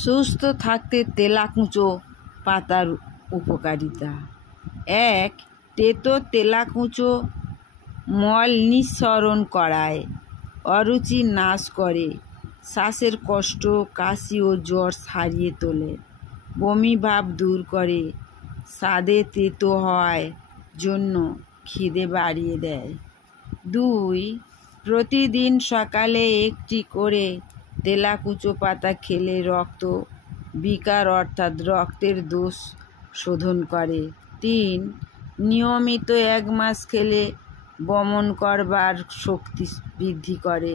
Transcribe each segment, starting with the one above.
সুস্থ থাকতে তেলাকুচো পাতার উপকারিতা। ১. তেতো তেলাকুচো মল নিঃসরণ করায়, অরুচি নাশ করে, শ্বাসের কষ্ট, কাশি ও জ্বর সারিয়ে তোলে, বমি ভাব দূর করে, স্বাদে তেতো হওয়ার জন্য খিদে বাড়িয়ে দেয়। ২. প্রতিদিন সকালে একটি করে তেলাকুচো পাতা খেলে রক্ত বিকার অর্থাৎ রক্তের দোষ শোধন করে। ৩. নিয়মিত ১ মাস খেলে বমন করবার শক্তি বৃদ্ধি করে।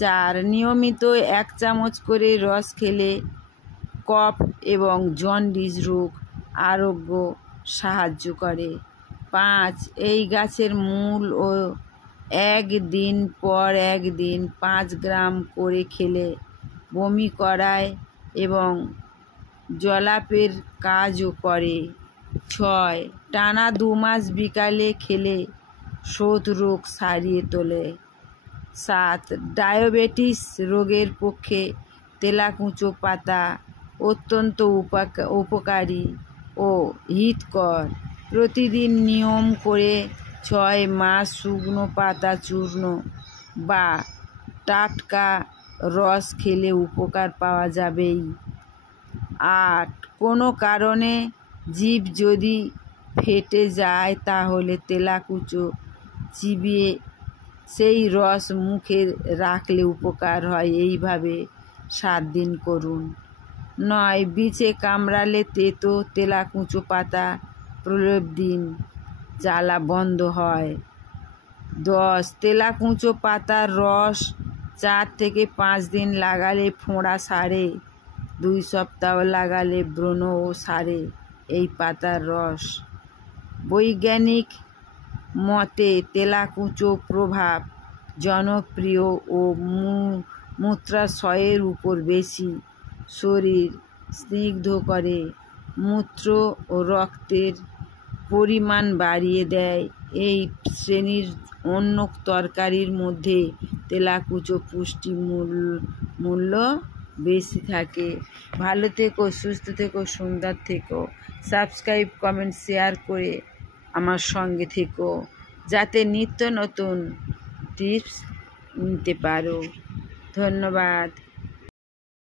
৪. নিয়মিত ১ চামচ করে রস খেলে কফ এবং জন্ডিস রোগ আরোগ্য সাহায্য করে। ৫. এই গাছের মূল ও ১ দিন পর ১ দিন ৫ গ্রাম করে খেলে বমি করায় এবং জলাপের কাজও করে। ৬. টানা ২ মাস বিকালে খেলে শোথ রোগ সারিয়ে তোলে। ৭. ডায়াবেটিস রোগের পক্ষে তেলাকুচো পাতা অত্যন্ত উপকারী ও হিতকর। প্রতিদিন নিয়ম করে ৬ মাস শুকনো পাতা চূর্ণ বা টাটকা রস খেলে উপকার পাওয়া যাবেই। ৮. কোনো কারণে জিভ যদি ফেটে যায় তাহলে তেলাকুচো চিবিয়ে সেই রস মুখে রাখলে উপকার হয়। এইভাবে ৭ দিন করুন। ৯. বিছে কামড়ালে তেতো তেলাকুচো পাতা প্রলেপ দিন, জ্বালা বন্ধ হয়। ১০. তেলাকুচো পাতার রস ৪ থেকে ৫ দিন লাগালে ফোঁড়া সারে, ২ সপ্তাহ লাগালে ব্রণও সারে এই পাতার রস। বৈজ্ঞানিক মতে তেলাকুচো প্রভাব জনপ্রিয় ও মূত্রাশয়ের উপর বেশি, শরীর স্নিগ্ধ করে, মূত্র ও রক্তের পরিমাণ বাড়িয়ে দেয়। এই শ্রেণীর অন্য তরকারির মধ্যে তেলাকুচো পুষ্টি মূল্য বেশি থাকে। ভালো থেকো, সুস্থ থেকো, সুন্দর থেকো। সাবস্ক্রাইব, কমেন্ট, শেয়ার করে আমার সঙ্গে থেকো যাতে নিত্য নতুন টিপস নিতে পারো। ধন্যবাদ।